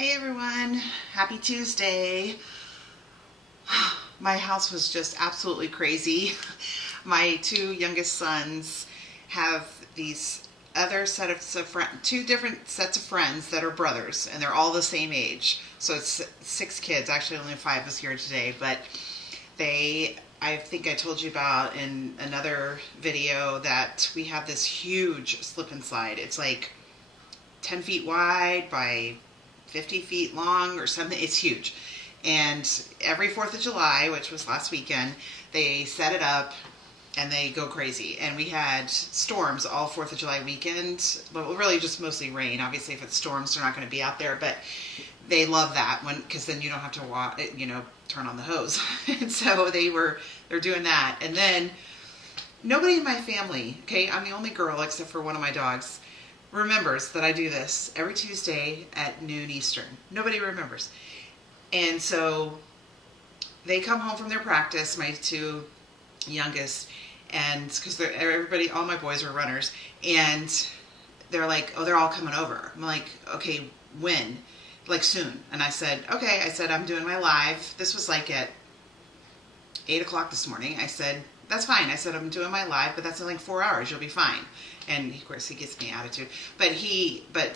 Hey everyone, happy Tuesday. My house was just absolutely crazy. My two youngest sons have these other two different sets of friends that are brothers, and they're all the same age. So it's six kids. Actually, only five is here today, but I think I told you about in another video that we have this huge slip and slide. It's like 10 feet wide by 50 feet long or something. It's huge. And every 4th of July, which was last weekend, they set it up and they go crazy. And we had storms all 4th of July weekend, but really just mostly rain. Obviously, if it's storms, they're not going to be out there, but they love that one because then you don't have to turn on the hose. And so they're doing that. And then nobody in my family, okay, I'm the only girl except for one of my dogs, remembers that I do this every Tuesday at noon Eastern. Nobody remembers. And so they come home from their practice, my two youngest, and because all my boys are runners, and they're like, oh, they're all coming over. I'm like, okay, when? Like soon. And I said, okay. I said, I'm doing my live. This was like at 8 o'clock this morning. I said, that's fine. I said, I'm doing my live, but that's in like 4 hours. You'll be fine. And of course he gets me attitude. But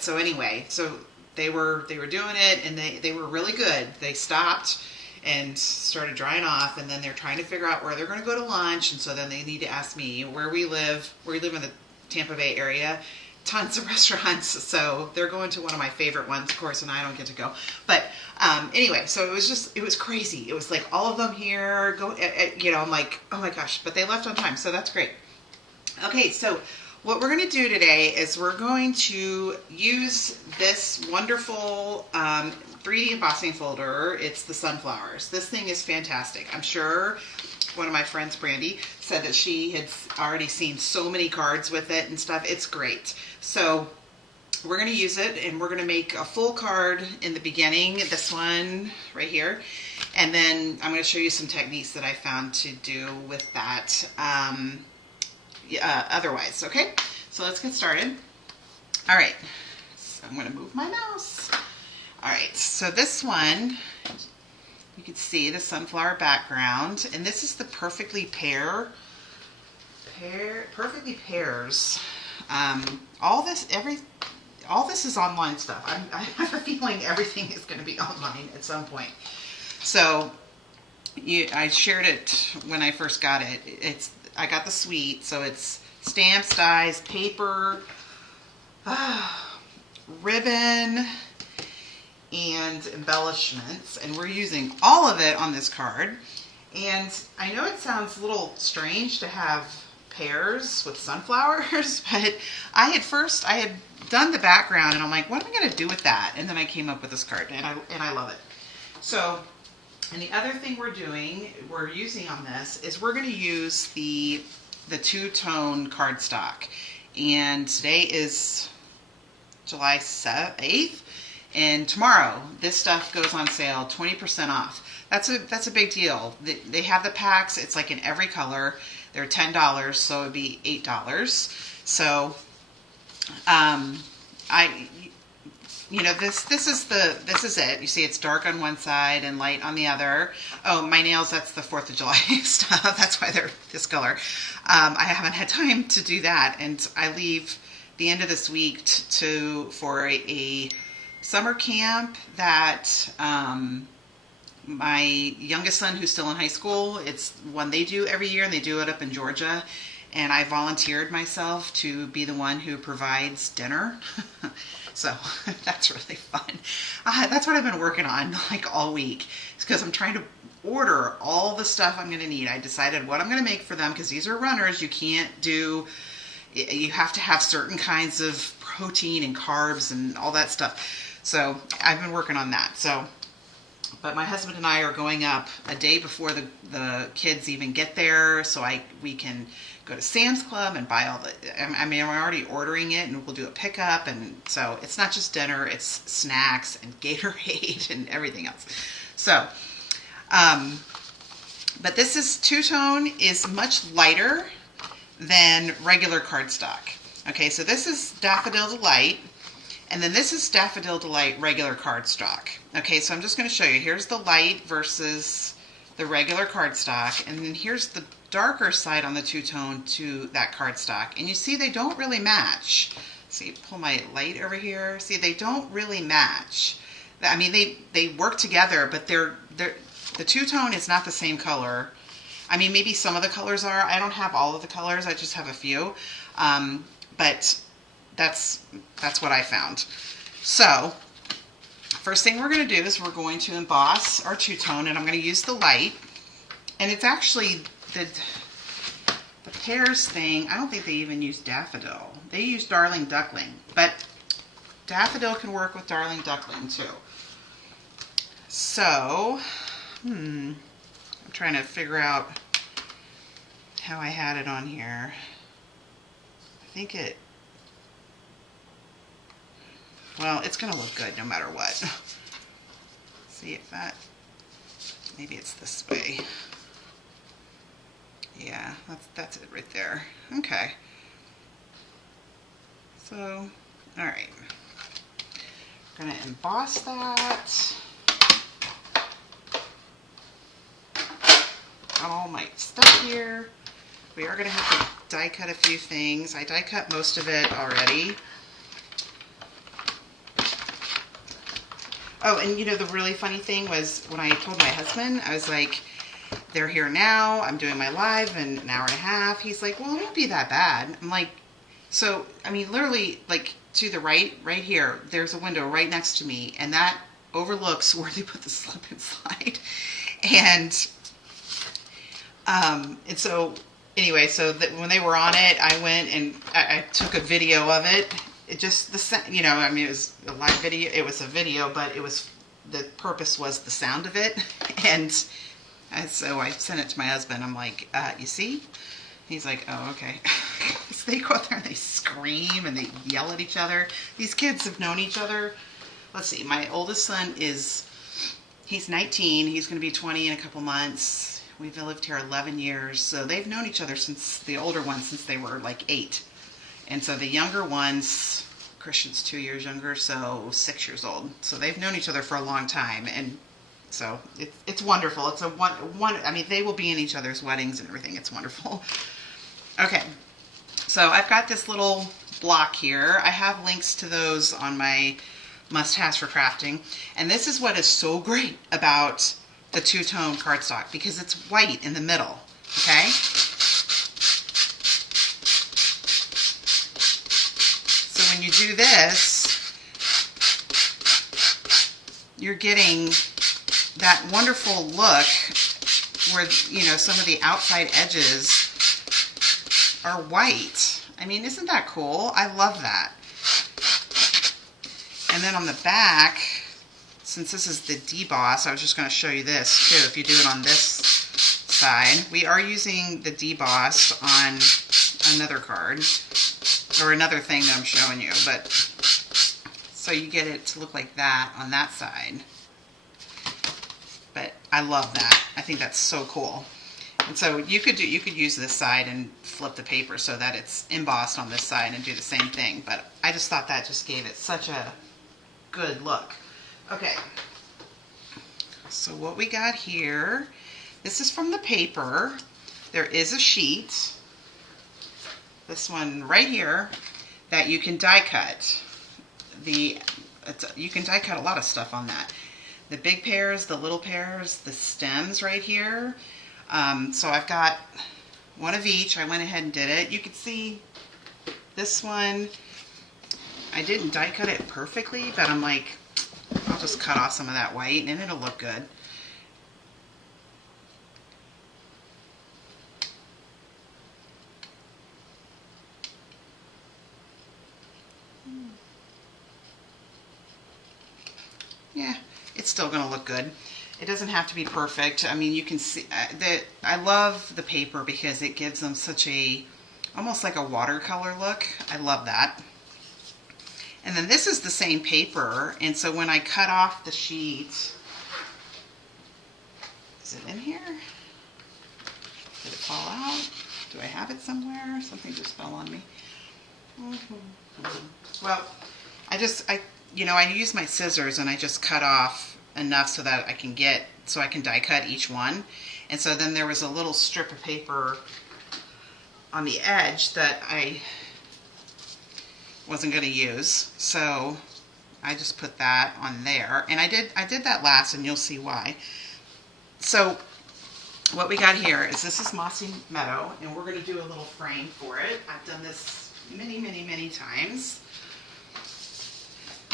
so anyway, so they were doing it, and they were really good. They stopped and started drying off, and then they're trying to figure out where they're going to go to lunch. And so then they need to ask me where we live in the Tampa Bay area. Tons of restaurants, so they're going to one of my favorite ones, of course, and I don't get to go. But anyway, so it was crazy. It was like all of them here, I'm like, oh my gosh, but they left on time, so that's great. Okay, so what we're going to do today is we're going to use this wonderful 3D embossing folder. It's the sunflowers. This thing is fantastic. I'm sure one of my friends, Brandy, said that she had already seen so many cards with it and stuff. It's great. So we're going to use it, and we're going to make a full card in the beginning, this one right here. And then I'm going to show you some techniques that I found to do with that otherwise. Okay, so let's get started. All right, so I'm going to move my mouse. All right, so this one, you can see the sunflower background, and this is the perfectly pairs. All this is online stuff. I have a feeling everything is going to be online at some point. So I shared it when I first got it. I got the suite, so it's stamps, dies, paper, ribbon, and embellishments, and we're using all of it on this card. And I know it sounds a little strange to have pears with sunflowers, but I had done the background, and I'm like, what am I going to do with that? And then I came up with this card, and I love it. So, and the other thing we're using on this is we're going to use the two-tone cardstock. And today is July 8th. And tomorrow, this stuff goes on sale, 20% off. That's a big deal. They have the packs. It's like in every color. They're $10, so it'd be $8. So, this is it. You see, it's dark on one side and light on the other. Oh, my nails. That's the 4th of July stuff. That's why they're this color. I haven't had time to do that, and I leave the end of this week for a summer camp that my youngest son, who's still in high school, it's one they do every year, and they do it up in Georgia. And I volunteered myself to be the one who provides dinner. So that's really fun. That's what I've been working on like all week. It's because I'm trying to order all the stuff I'm going to need. I decided what I'm going to make for them, because these are runners. You have to have certain kinds of protein and carbs and all that stuff. So I've been working on that. But my husband and I are going up a day before the kids even get there, so we can go to Sam's Club and buy all I'm already ordering it, and we'll do a pickup. And so it's not just dinner, it's snacks and Gatorade and everything else. So, but this is two-tone, is much lighter than regular cardstock. Okay, so this is Daffodil Delight. And then this is Daffodil Delight regular cardstock. Okay, so I'm just going to show you. Here's the light versus the regular cardstock, and then here's the darker side on the two-tone to that cardstock. And you see they don't really match. See, pull my light over here. See, they don't really match. I mean, they work together, but the two-tone is not the same color. I mean, maybe some of the colors are. I don't have all of the colors. I just have a few. But that's what I found. So, first thing we're going to do is we're going to emboss our two-tone, and I'm going to use the light. And it's actually the pears thing. I don't think they even use daffodil. They use darling duckling, but daffodil can work with darling duckling too. So, I'm trying to figure out how I had it on here. I think well, it's going to look good no matter what. See if maybe it's this way. Yeah, that's it right there. Okay. So, all right. I'm going to emboss that. Got all my stuff here. We are going to have to die cut a few things. I die cut most of it already. Oh, and you know, the really funny thing was when I told my husband, I was like, they're here now, I'm doing my live in an hour and a half. He's like, well, it won't be that bad. I'm like, so, I mean, literally, like, to the right here, there's a window right next to me, and that overlooks where they put the slip and slide. And so, anyway, so when they were on it, I went and I took a video of it. It just, you know, I mean, it was a live video, it was a video, but the purpose was the sound of it. And so I sent it to my husband. I'm like, you see? He's like, oh, okay. So they go out there and they scream and they yell at each other. These kids have known each other. Let's see, my oldest son he's 19. He's going to be 20 in a couple months. We've lived here 11 years. So they've known each other the older ones, since they were like 8. And so the younger ones, Christian's 2 years younger, so 6 years old. So they've known each other for a long time. And so it's wonderful. It's I mean, they will be in each other's weddings and everything. It's wonderful. Okay, so I've got this little block here. I have links to those on my must-haves for crafting. And this is what is so great about the two-tone cardstock, because it's white in the middle, okay? So when you do this, you're getting that wonderful look where, you know, some of the outside edges are white. I mean, isn't that cool? I love that. And then on the back, since this is the deboss, I was just going to show you this too. If you do it on this side, we are using the deboss on another card, or another thing that I'm showing you. But so you get it to look like that on that side. But I love that. I think that's so cool. And so you could use this side and flip the paper so that it's embossed on this side and do the same thing. But I just thought that just gave it such a good look. Okay. So what we got here, this is from the paper. There is a sheet, this one right here, that you can die cut. You can die cut a lot of stuff on that. The big pears, the little pears, the stems right here. So I've got one of each. I went ahead and did it. You can see this one. I didn't die cut it perfectly, but I'm like, I'll just cut off some of that white and it'll look good. Yeah, it's still going to look good. It doesn't have to be perfect. I mean, you can see that I love the paper because it gives them such almost like a watercolor look. I love that. And then this is the same paper, and so when I cut off the sheet, is it in here? Did it fall out? Do I have it somewhere? Something just fell on me. Well, I you know, I use my scissors and I just cut off enough so that I can die cut each one. And so then there was a little strip of paper on the edge that I wasn't going to use. So I just put that on there. And I did that last, and you'll see why. So what we got here is, this is Mossy Meadow, and we're going to do a little frame for it. I've done this many, many, many times.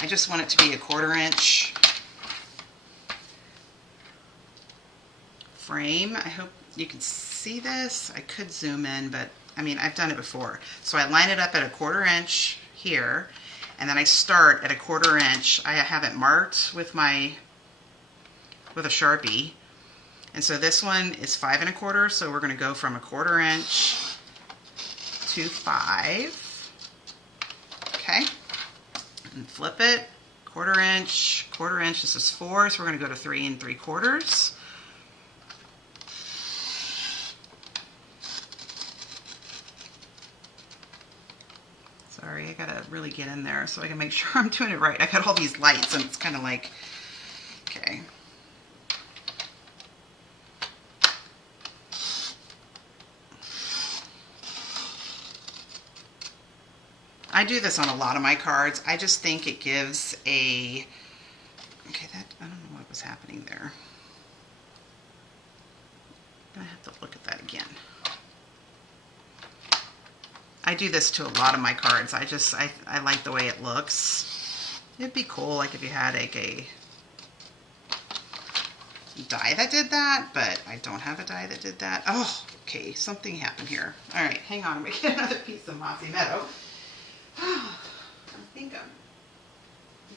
I just want it to be a 1/4 inch frame. I hope you can see this. I could zoom in, but I mean, I've done it before. So I line it up at a 1/4 inch here, and then I start at a 1/4 inch. I have it marked with a Sharpie. And so this one is 5 1/4, so we're going to go from a 1/4 inch to 5. Okay. And flip it. 1/4 inch, 1/4 inch. This is 4, so we're going to go to 3 3/4. Sorry, I gotta really get in there so I can make sure I'm doing it right. I got all these lights, and it's kind of like, okay. I do this on a lot of my cards. I just think it gives a, okay, that, I don't know what was happening there. I have to look at that again. I do this to a lot of my cards. I like the way it looks. It'd be cool, like, if you had like a die that did that, but I don't have a die that did that. Oh, okay, something happened here. All right, hang on, I'm gonna get another piece of Mossy Meadow. I think this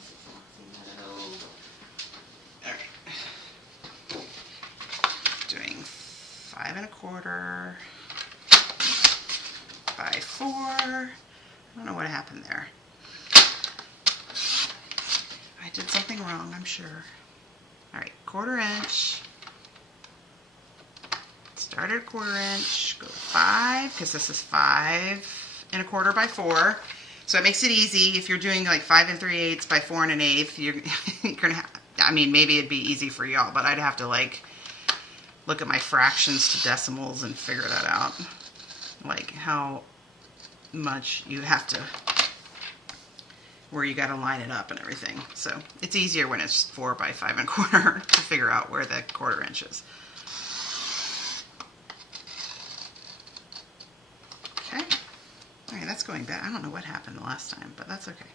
is Mossy Meadow. All right, doing 5 1/4 by 4. I don't know what happened there. I did something wrong, I'm sure. All right, 1/4 inch. Start at a 1/4 inch, go to 5, because this is 5 1/4 by 4. So it makes it easy. If you're doing like 5 3/8 by 4 1/8, you're gonna have, I mean, maybe it'd be easy for y'all, but I'd have to like look at my fractions to decimals and figure that out. Like how much you have to, where you got to line it up and everything. So it's easier when it's 4 by 5 1/4 to figure out where the 1/4 inch is. Okay. All right, that's going back. I don't know what happened the last time, but that's okay.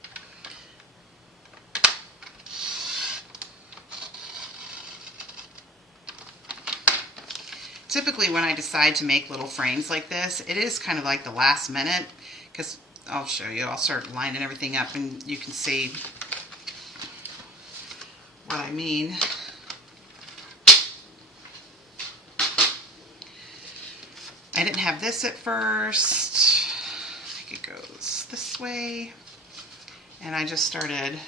Typically when I decide to make little frames like this, it is kind of like the last minute, because I'll show you. I'll start lining everything up and you can see what I mean. I didn't have this at first. I think it goes this way. And I just started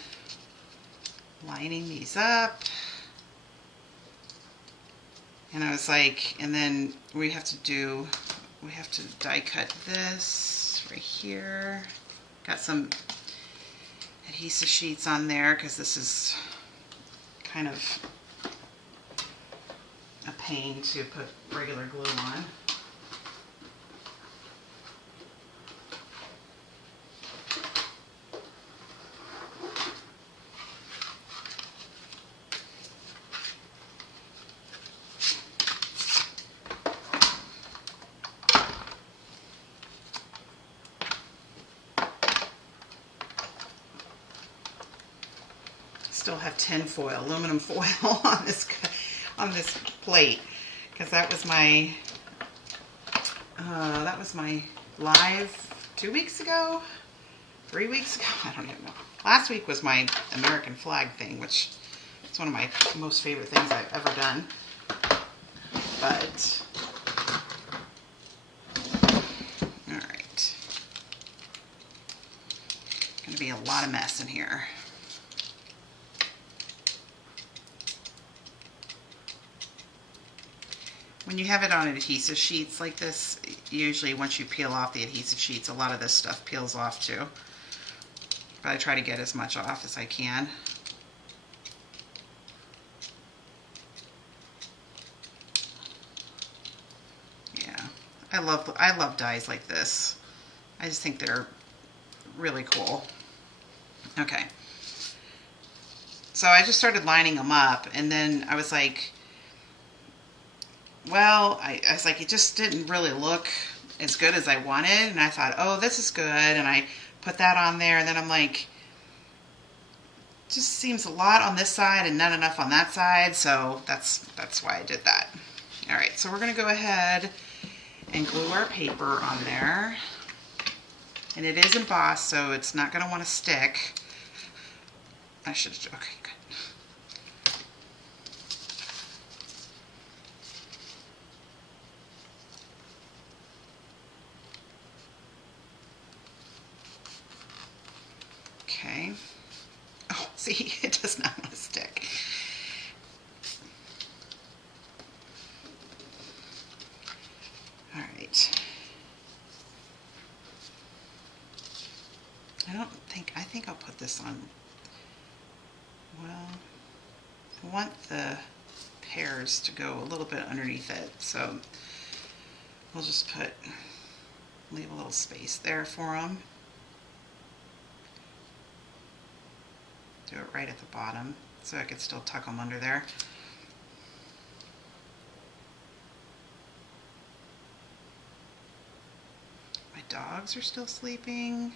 lining these up. And I was like, and then we have to die cut this right here. Got some adhesive sheets on there because this is kind of a pain to put regular glue on. Still have tin foil, aluminum foil on this plate, because that was my live 2 weeks ago, 3 weeks ago. I don't even know. Last week was my American flag thing, which is one of my most favorite things I've ever done. But all right, gonna be a lot of mess in here. When you have it on adhesive sheets like this, usually once you peel off the adhesive sheets, a lot of this stuff peels off too. but I try to get as much off as I can. Yeah, I love dies like this. I just think they're really cool. Okay. So I just started lining them up, and then I was like, well, I was like, it just didn't really look as good as I wanted, and I thought, oh, this is good, and I put that on there, and then I'm like, just seems a lot on this side and not enough on that side, so that's why I did that. All right, so we're going to go ahead and glue our paper on there, and it is embossed, so it's not going to want to stick. I should, okay, good. Okay. Oh, see, it does not want to stick. All right. I think I'll put this on. Well, I want the pears to go a little bit underneath it, so we'll just leave a little space there for them. Do it right at the bottom so I could still tuck them under there. My dogs are still sleeping.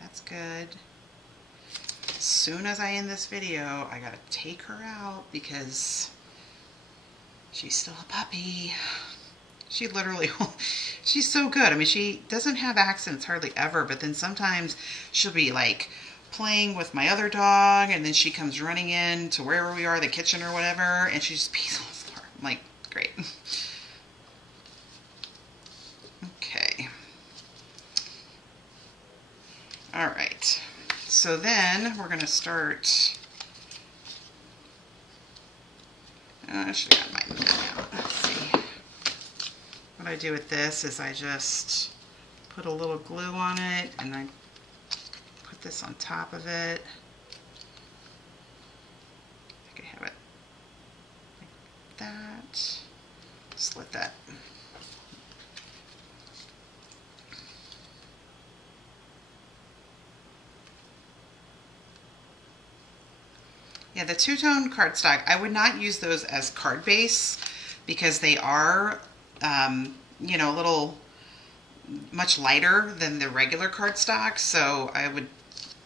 That's good. As soon as I end this video, I gotta take her out because she's still a puppy. She literally, she's so good. I mean, she doesn't have accents hardly ever, but then sometimes she'll be like playing with my other dog, and then she comes running in to wherever we are, the kitchen or whatever, and she just pees on the floor. I'm like, great. Okay. All right. So then we're going to start. I should have got my pen out. Let's see. What I do with this is I just put a little glue on it, and I put this on top of it. I can have it like that. Slit that. Yeah, the two-tone cardstock, I would not use those as card base because they are, you know, a little much lighter than the regular cardstock, so I would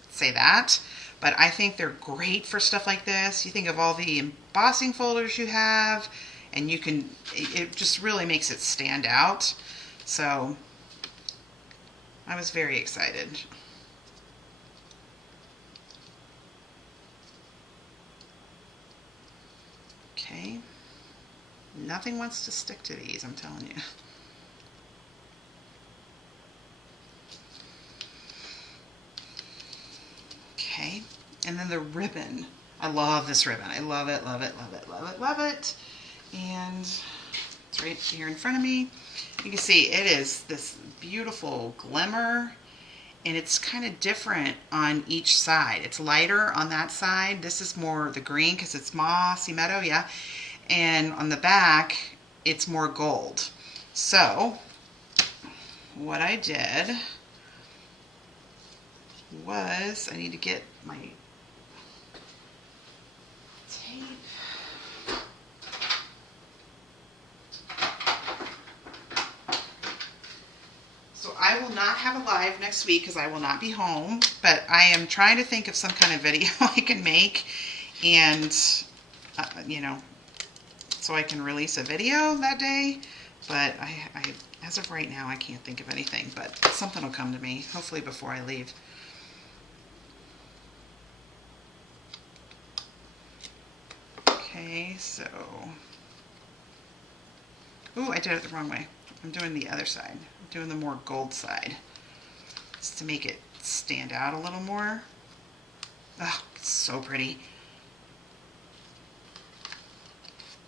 say that. But I think they're great for stuff like this. You think of all the embossing folders you have, and you can, it just really makes it stand out. So I was very excited. Okay, nothing wants to stick to these, I'm telling you. Okay, and then the ribbon. I love this ribbon. I love it, love it, love it, love it, love it. And it's right here in front of me. You can see it is this beautiful glimmer, and it's kind of different on each side. It's lighter on that side. This is more the green because it's mossy meadow, yeah. And on the back, it's more gold. So what I did was I need to get my tape. So I will not have a live next week because I will not be home, but I am trying to think of some kind of video I can make, and you know, so I can release a video that day. But I as of right now, I can't think of anything, but something will come to me, hopefully before I leave. Okay, so, ooh, I did it the wrong way. I'm doing the other side. I'm doing the more gold side, just to make it stand out a little more. Oh, it's so pretty.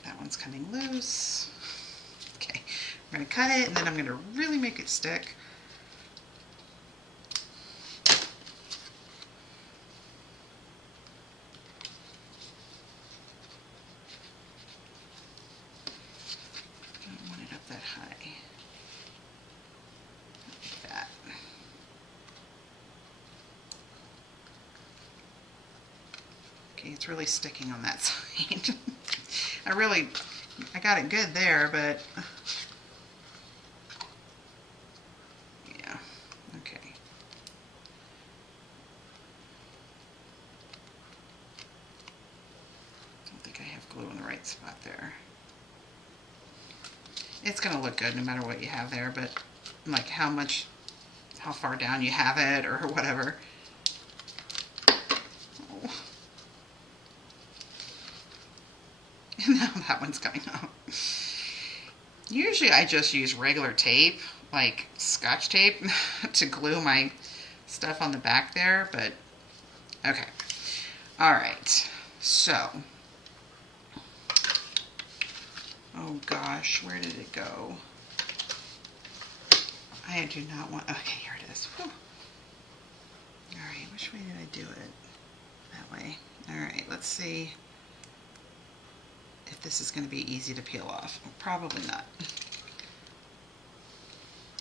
That one's coming loose. Okay, I'm going to cut it, and then I'm going to really make it stick. Okay, it's really sticking on that side. I got it good there, but yeah, okay. I don't think I have glue in the right spot there. It's gonna look good no matter what you have there, but like how far down you have it or whatever. Oh. And now that one's coming out. Usually I just use regular tape, like Scotch tape, to glue my stuff on the back there, but okay. All right, so, oh gosh, where did it go? I do not want, okay, here it is. Whew. All right, which way did I do it? That way. All right, let's see if this is going to be easy to peel off. Probably not.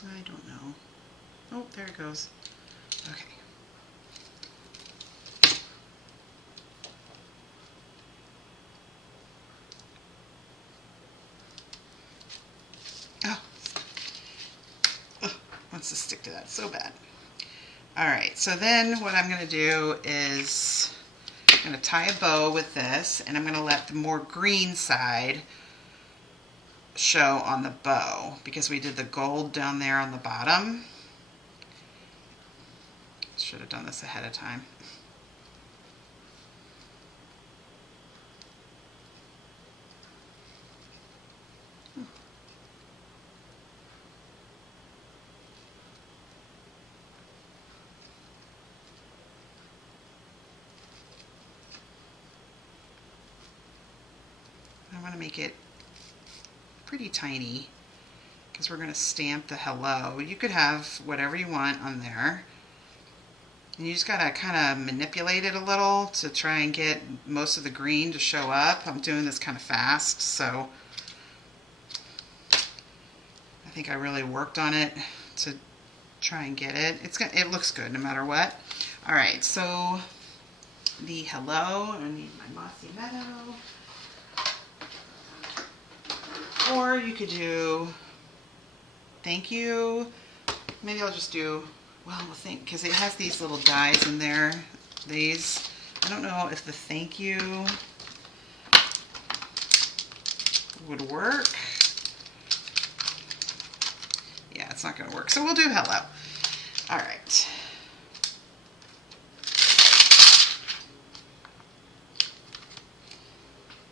I don't know. Oh, there it goes. Okay. Oh. Ugh, wants to stick to that so bad. All right, so then what I'm going to do is I'm going to tie a bow with this, and I'm going to let the more green side show on the bow because we did the gold down there on the bottom. Should have done this ahead of time. I want to make it pretty tiny because we're going to stamp the hello. You could have whatever you want on there. And you just got to kind of manipulate it a little to try and get most of the green to show up. I'm doing this kind of fast, so I think I really worked on it to try and get it. It looks good no matter what. All right, so the hello, I need my mossy meadow. Or you could do thank you. Maybe I'll just do, well, we'll think, because it has these little dies in there. These, I don't know if the thank you would work. Yeah, it's not going to work. So we'll do hello. All right.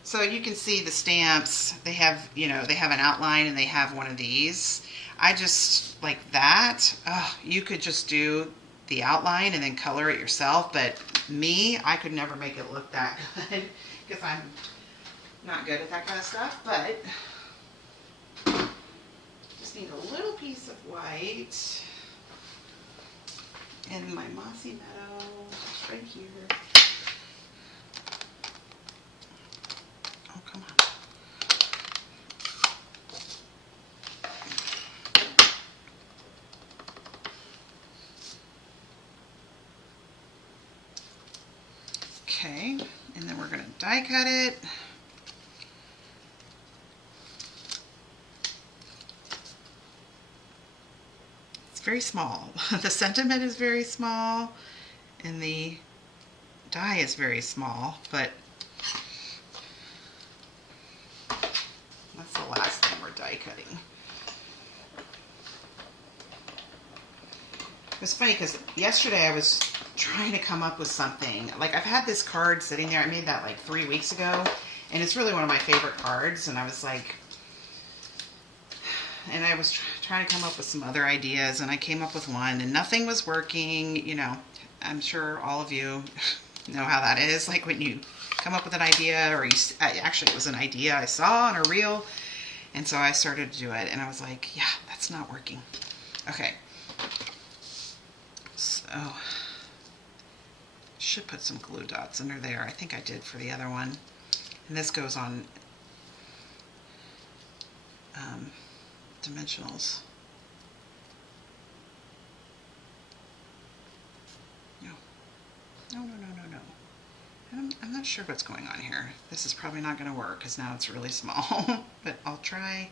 So you can see the stamps, they have, they have an outline and they have one of these. I just like that. Oh, you could just do the outline and then color it yourself, but me, I could never make it look that good because I'm not good at that kind of stuff, but just need a little piece of white and my mossy meadow right here. Oh, come on. Okay, and then we're going to die cut it. It's very small. The sentiment is very small and the die is very small, but that's the last thing we're die cutting. It was funny because yesterday I was trying to come up with something. Like, I've had this card sitting there. I made that like 3 weeks ago, and it's really one of my favorite cards. And I was like, and I was trying to come up with some other ideas, and I came up with one, and nothing was working. I'm sure all of you know how that is. Like when you come up with an idea, or actually it was an idea I saw on a reel, and so I started to do it, and I was like, yeah, that's not working. Okay. So, should put some glue dots under there. I think I did for the other one. And this goes on dimensionals. No. No. I'm not sure what's going on here. This is probably not going to work because now it's really small, but I'll try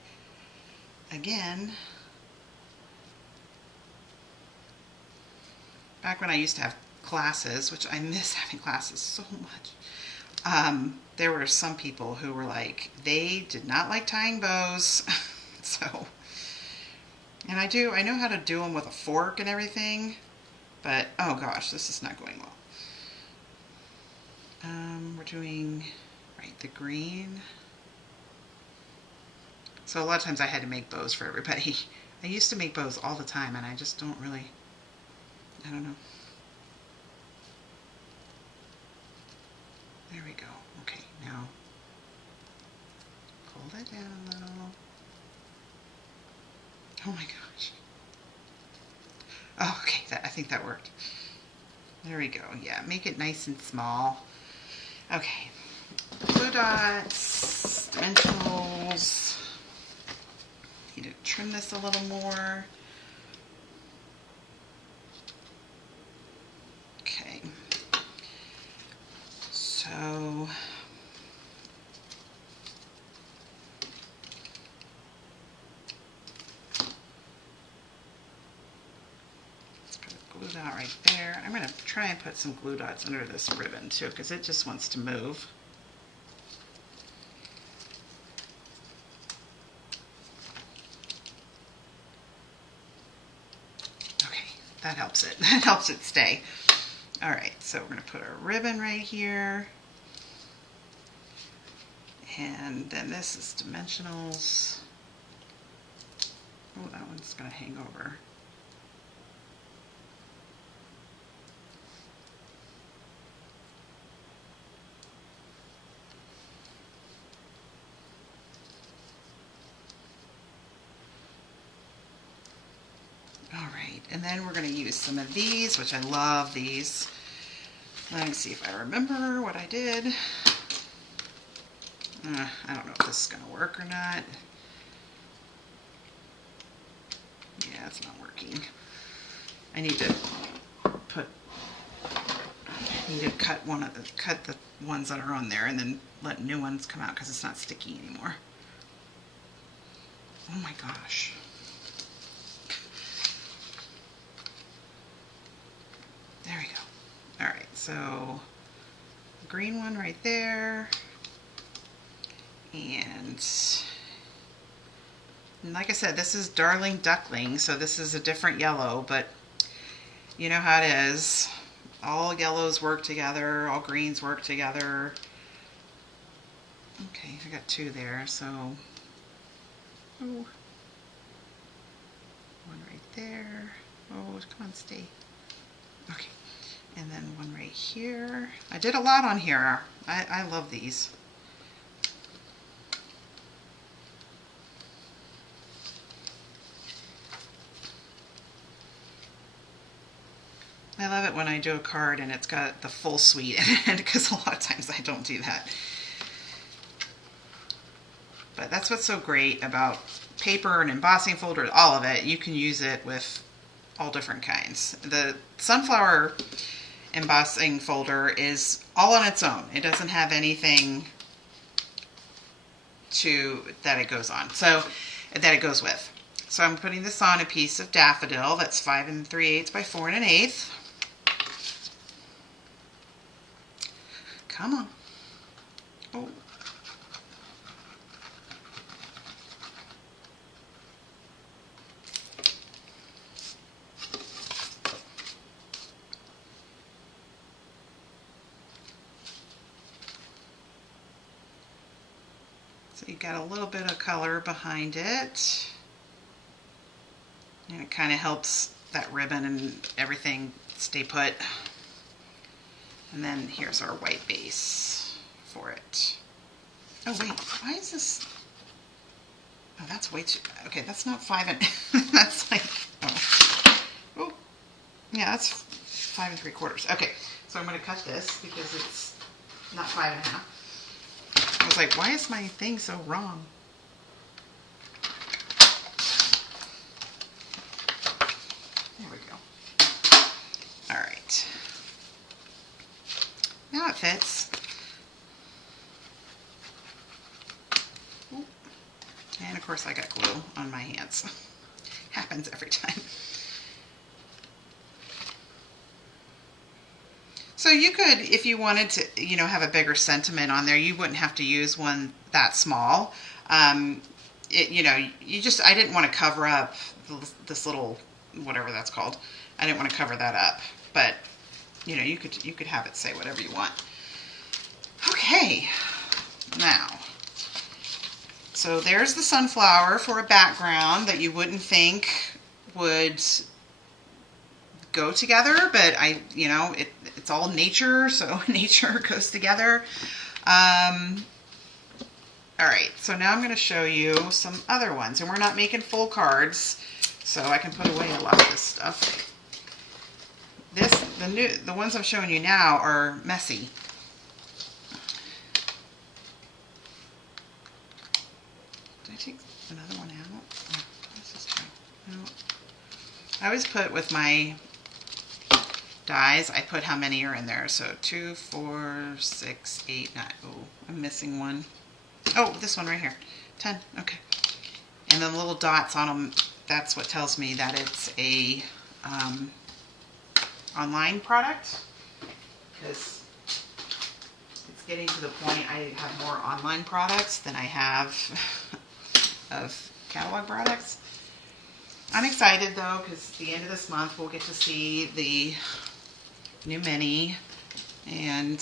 again. Back when I used to have classes, which I miss having classes so much, there were some people who were like, they did not like tying bows. So, and I know how to do them with a fork and everything, but oh gosh, this is not going well. We're doing, right, the green. So a lot of times I had to make bows for everybody. I used to make bows all the time and I just don't really, I don't know. There we go. Okay, now pull that down a little. Oh my gosh. Oh, okay, I think that worked. There we go. Yeah, make it nice and small. Okay, glue dots, dimensionals. Need to trim this a little more. Okay, so glue dot right there. I'm going to try and put some glue dots under this ribbon too because it just wants to move. Okay, that helps it. That helps it stay. All right, so we're going to put our ribbon right here. And then this is dimensionals. Oh, that one's going to hang over. All right, and then we're going to use some of these, which I love these. Let me see if I remember what I did. I don't know if this is going to work or not. Yeah, it's not working. I need to cut the ones that are on there and then let new ones come out because it's not sticky anymore. Oh my gosh. There we go. All right, so green one right there. And like I said, this is Darling Duckling, so this is a different yellow, but you know how it is. All yellows work together, all greens work together. Okay, I got two there, so one right there. Oh, come on, stay. Okay, and then one right here. I did a lot on here. I love these. I love it when I do a card and it's got the full suite in it because a lot of times I don't do that. But that's what's so great about paper and embossing folders, all of it. You can use it with all different kinds. The sunflower embossing folder is all on its own. It doesn't have anything that it goes on, so that it goes with. So I'm putting this on a piece of daffodil that's 5 3/8 by 4 1/8. Come on. Oh. So you got a little bit of color behind it. And it kind of helps that ribbon and everything stay put. And then here's our white base for it. Oh wait, why is this? Oh, that's way too, okay, that's not 5 and, that's like, oh, yeah, that's 5 3/4. Okay, so I'm going to cut this because it's not 5 1/2. I was like, why is my thing so wrong? There we go. All right. Now it fits. And of course I got glue on my hands. Happens every time. So you could, if you wanted to, you know, have a bigger sentiment on there, you wouldn't have to use one that small. You know, I didn't want to cover up this little, whatever that's called. I didn't want to cover that up, but you know, you could have it say whatever you want. Okay, now, so there's the sunflower for a background that you wouldn't think would go together, but you know, it's all nature, so nature goes together. All right, so now I'm going to show you some other ones, and we're not making full cards, so I can put away a lot of this stuff. The ones I'm showing you now are messy. Did I take another one out? Oh, what's this doing? No. I always put with my dies, I put how many are in there. So 2, 4, 6, 8, 9. Oh, I'm missing one. Oh, this one right here. 10. Okay. And then the little dots on them, that's what tells me that it's a online product, because it's getting to the point I have more online products than I have of catalog products. I'm excited though, because at the end of this month we'll get to see the new mini, and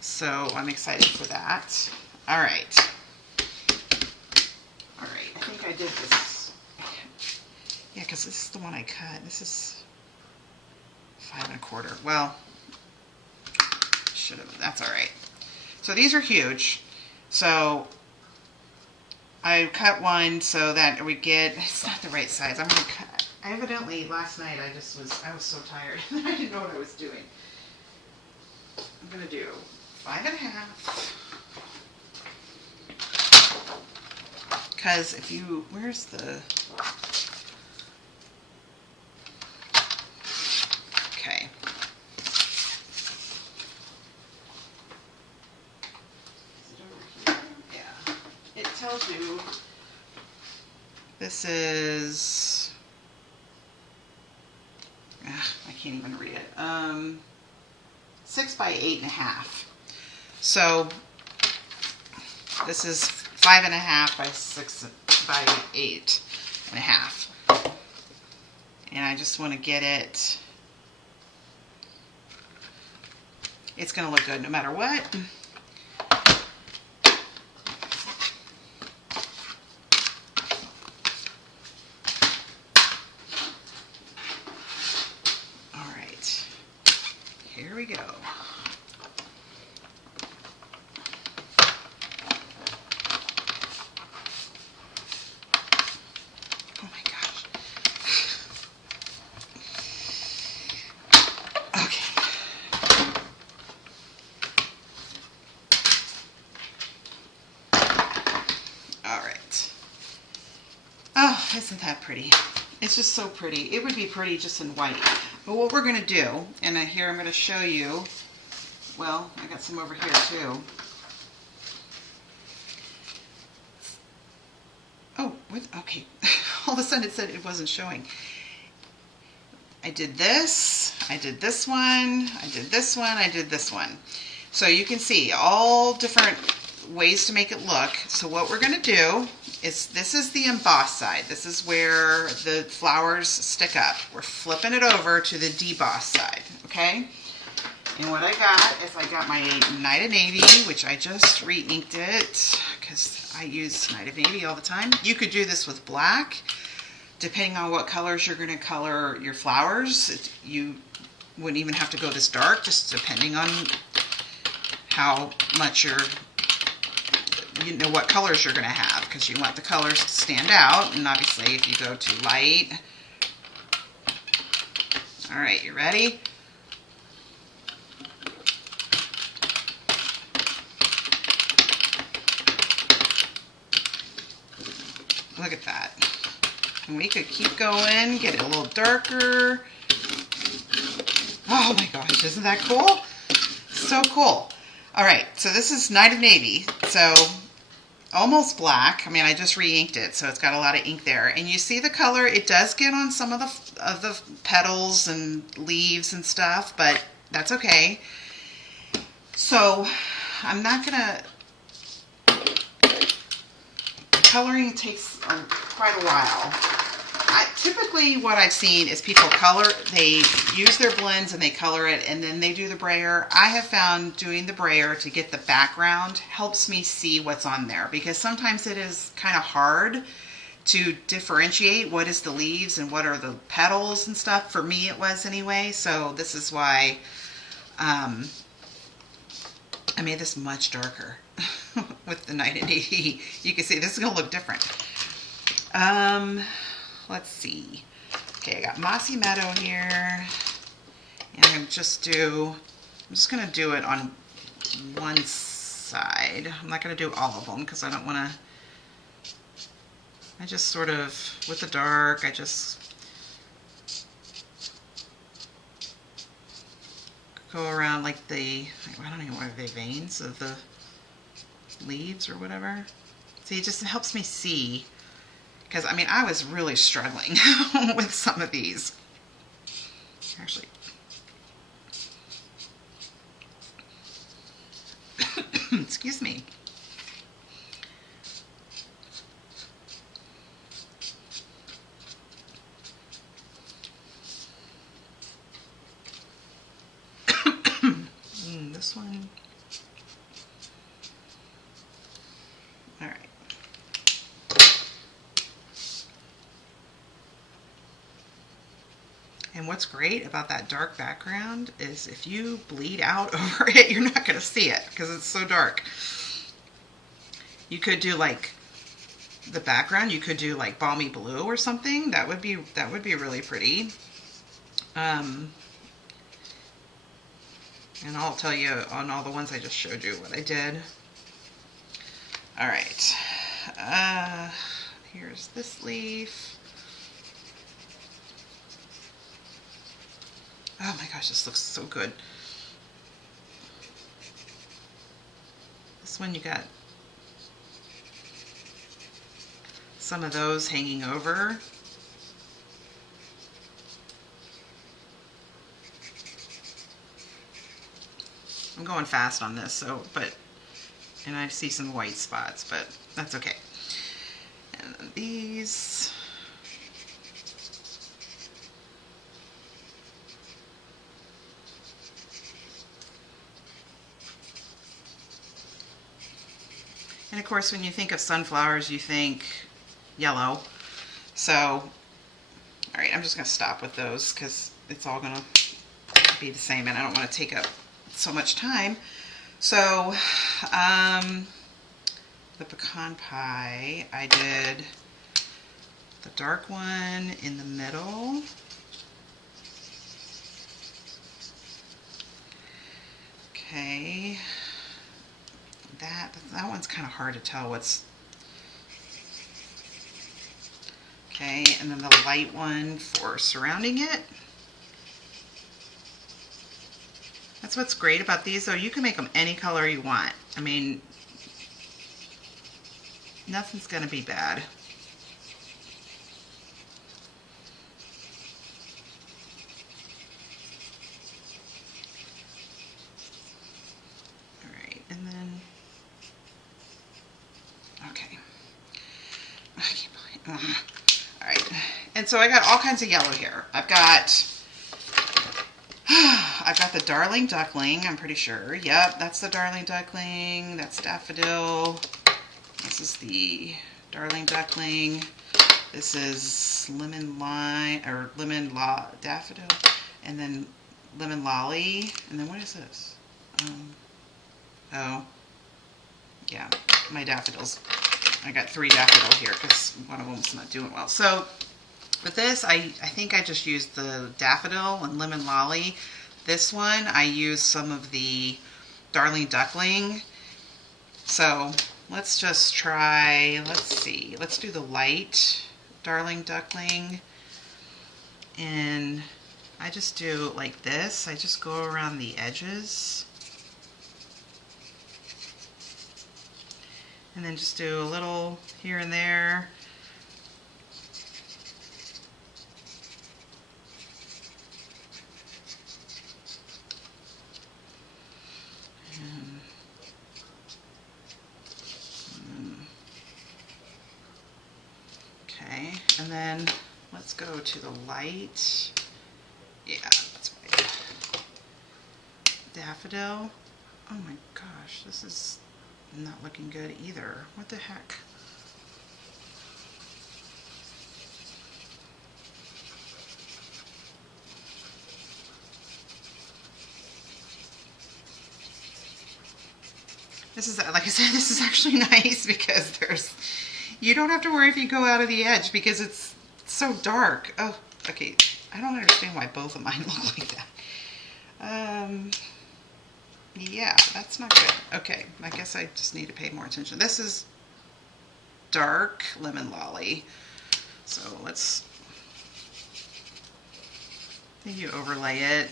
so I'm excited for that. All right. All right, I think I did this. Yeah, because this is the one I cut. This is 5 1/4. Well, should have. That's all right. So these are huge. So I cut one so that we get. It's not the right size. I'm gonna cut. Evidently, last night I was so tired. I didn't know what I was doing. I'm gonna do 5 1/2. Because if you, where's the? Okay. Is it over here? Yeah. It tells you this is, I can't even read it. 6 by 8 1/2. So this is 5 1/2 by 6 by 8 1/2. And I just want to get it. It's going to look good no matter what. All right, here we go. Oh my gosh. Okay. All right. Oh, isn't that pretty? It's just so pretty. It would be pretty just in white. But what we're going to do, and here I'm going to show you, well, I got some over here too. Oh, okay. All of a sudden it said it wasn't showing. I did this, I did this one, I did this one, I did this one. So you can see all different ways to make it look. So what we're going to do is, this is the emboss side. This is where the flowers stick up. We're flipping it over to the deboss side, okay? And what I got is I got my Night of Navy, which I just re-inked it because I use Night of Navy all the time. You could do this with black, depending on what colors you're going to color your flowers. You wouldn't even have to go this dark, just depending on how much you know what colors you're going to have, because you want the colors to stand out. And obviously if you go too light. All right, you ready? Look at that. And we could keep going, get it a little darker. Oh my gosh, isn't that cool? So cool. All right, so this is Night of Navy. So almost black. I mean, I just re-inked it, so it's got a lot of ink there. And you see the color, it does get on some of the petals and leaves and stuff, but that's okay. So I'm not gonna, coloring takes quite a while. Typically what I've seen is people color, they use their blends and they color it and then they do the brayer. I have found doing the brayer to get the background helps me see what's on there, because sometimes it is kind of hard to differentiate what is the leaves and what are the petals and stuff. For me it was anyway, so this is why I made this much darker with the Night in AD. You can see this is going to look different. Let's see. Okay, I got Mossy Meadow here. And I'm just going to do it on one side. I'm not going to do all of them because I don't want to, I just sort of, with the dark, I just go around like the, I don't even know, what are they, veins of the leaves or whatever. See, it just helps me see. Because, I mean, I was really struggling with some of these. Actually. Excuse me. This one. All right. And what's great about that dark background is if you bleed out over it, you're not going to see it because it's so dark. You could do like the background, you could do like balmy blue or something. That would be really pretty. And I'll tell you on all the ones I just showed you what I did. All right. Here's this leaf. Oh my gosh, this looks so good. This one you got some of those hanging over. I'm going fast on this, so, and I see some white spots, but that's okay. And then these. And of course, when you think of sunflowers, you think yellow. So, all right, I'm just going to stop with those because it's all going to be the same and I don't want to take up so much time. So, the pecan pie, I did the dark one in the middle. Okay. That one's kind of hard to tell what's, okay, and then the light one for surrounding it. That's what's great about these, though. You can make them any color you want. I mean, nothing's going to be bad. All right, and then, okay. I can't believe, all right, and so I got all kinds of yellow here. I've got the Darling Duckling, I'm pretty sure. Yep, that's the Darling Duckling. That's Daffodil. This is the Darling Duckling. This is Lemon Lime, or Lemon Daffodil. And then Lemon Lolly. And then what is this? Oh. Yeah, my daffodils. I got 3 daffodil here because one of them's not doing well. So with this, I think I just used the Daffodil and Lemon Lolly. This one, I used some of the Darling Duckling. So let's just try, let's see, let's do the light Darling Duckling. And I just do like this. I just go around the edges. And then just do a little here and there. Okay, and then let's go to the light. Yeah, that's right. Daffodil. Oh my gosh, this is not looking good either. What the heck? This is, like I said, this is actually nice because you don't have to worry if you go out of the edge because it's so dark. Oh, okay. I don't understand why both of mine look like that. Yeah, that's not good. Okay, I guess I just need to pay more attention. This is dark lemon lolly. So let's, you overlay it.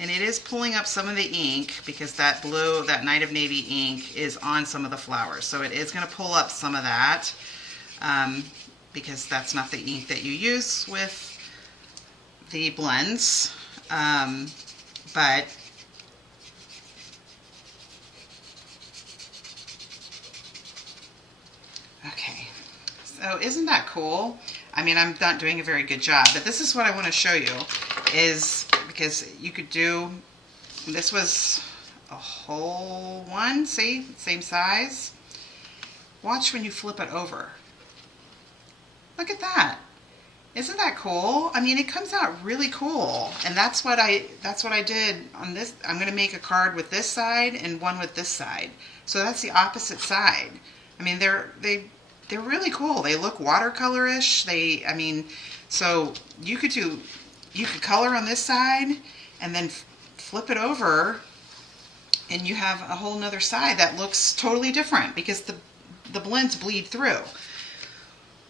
And it is pulling up some of the ink because that blue, that Night of Navy ink is on some of the flowers. So it is going to pull up some of that because that's not the ink that you use with the blends. But okay, so isn't that cool? I mean, I'm not doing a very good job, but this is what I want to show you is because you could do, this was a whole one, see, same size. Watch when you flip it over. Look at that. Isn't that cool? I mean, it comes out really cool. And that's what I did on this. I'm going to make a card with this side and one with this side. So that's the opposite side. I mean, they're really cool. They look watercolorish. I mean, so you could color on this side and then flip it over and you have a whole nother side that looks totally different because the blends bleed through.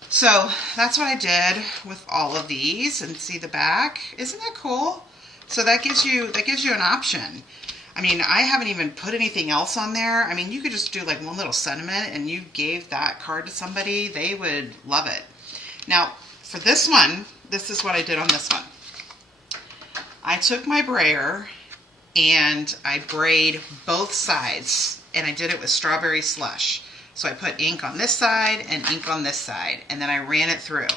So that's what I did with all of these, and see the back. Isn't that cool? So that gives you an option. I mean, I haven't even put anything else on there. I mean, you could just do like one little sentiment and you gave that card to somebody, they would love it. Now, for this one, this is what I did on this one. I took my brayer and I brayed both sides, and I did it with strawberry slush. So I put ink on this side and ink on this side, and then I ran it through.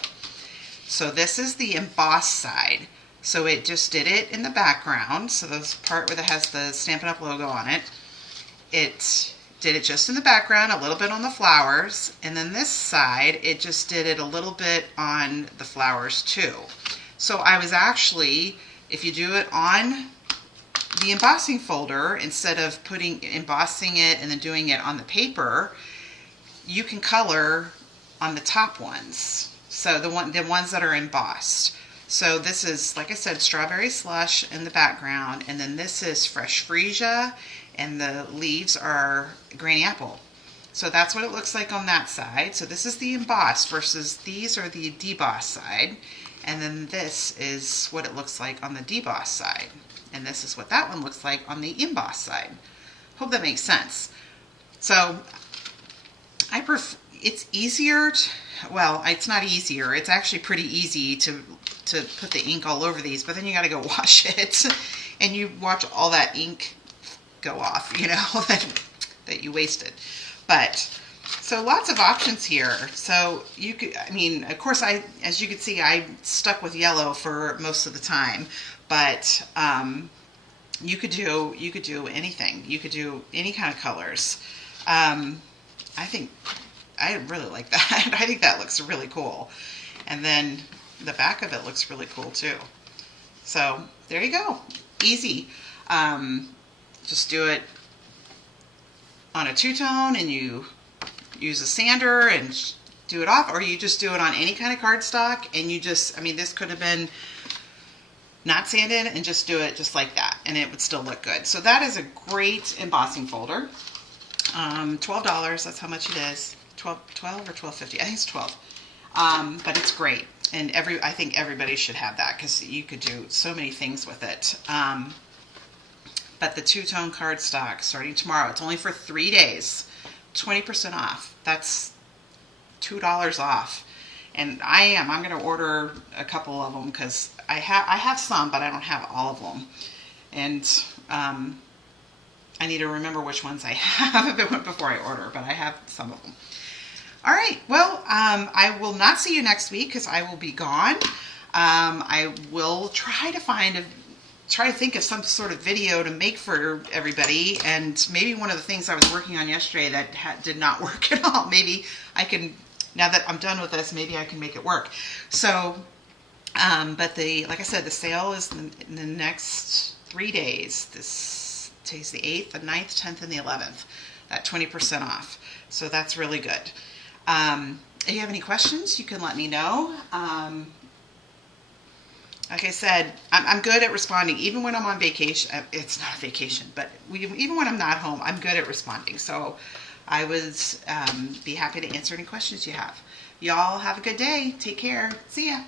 So this is the embossed side. So it just did it in the background. So this part where it has the Stampin' Up! Logo on it, it did it just in the background, a little bit on the flowers, and then this side, it just did it a little bit on the flowers too. So I was actually, if you do it on the embossing folder, instead of embossing it and then doing it on the paper, you can color on the top ones. So the ones that are embossed. So this is, like I said, strawberry slush in the background, and then this is fresh freesia, and the leaves are granny apple. So that's what it looks like on that side. So this is the embossed versus these are the debossed side. And then this is what it looks like on the debossed side. And this is what that one looks like on the embossed side. Hope that makes sense. So it's easier well, it's not easier. It's actually pretty easy to put the ink all over these, but then you got to go wash it and you watch all that ink go off, you know, that you wasted. But so lots of options here. So you could, I mean, of course, as you can see, I stuck with yellow for most of the time, but you could do anything. You could do any kind of colors. I really like that. I think that looks really cool. And then the back of it looks really cool too. So there you go. Easy. Just do it on a two-tone and you use a sander and do it off, or you just do it on any kind of cardstock and you just, I mean, this could have been not sanded and just do it just like that and it would still look good. So that is a great embossing folder. $12, that's how much it is. 12 or $12.50. I think it's 12. But it's great. And I think everybody should have that because you could do so many things with it. But the two-tone cardstock starting tomorrow, it's only for 3 days, 20% off. That's $2 off. And I'm going to order a couple of them because I have some, but I don't have all of them. And I need to remember which ones I have before I order, but I have some of them. All right, well, I will not see you next week because I will be gone. I will try to think of some sort of video to make for everybody, and maybe one of the things I was working on yesterday that did not work at all. Maybe I can, now that I'm done with this, maybe I can make it work. So, but like I said, the sale is in the next 3 days. Today's the 8th, the 9th, 10th, and the 11th. At 20% off. So that's really good. If you have any questions, you can let me know. Like I said, I'm good at responding. Even when I'm on vacation, it's not a vacation, but even when I'm not home, I'm good at responding. So I would be happy to answer any questions you have. Y'all have a good day. Take care. See ya.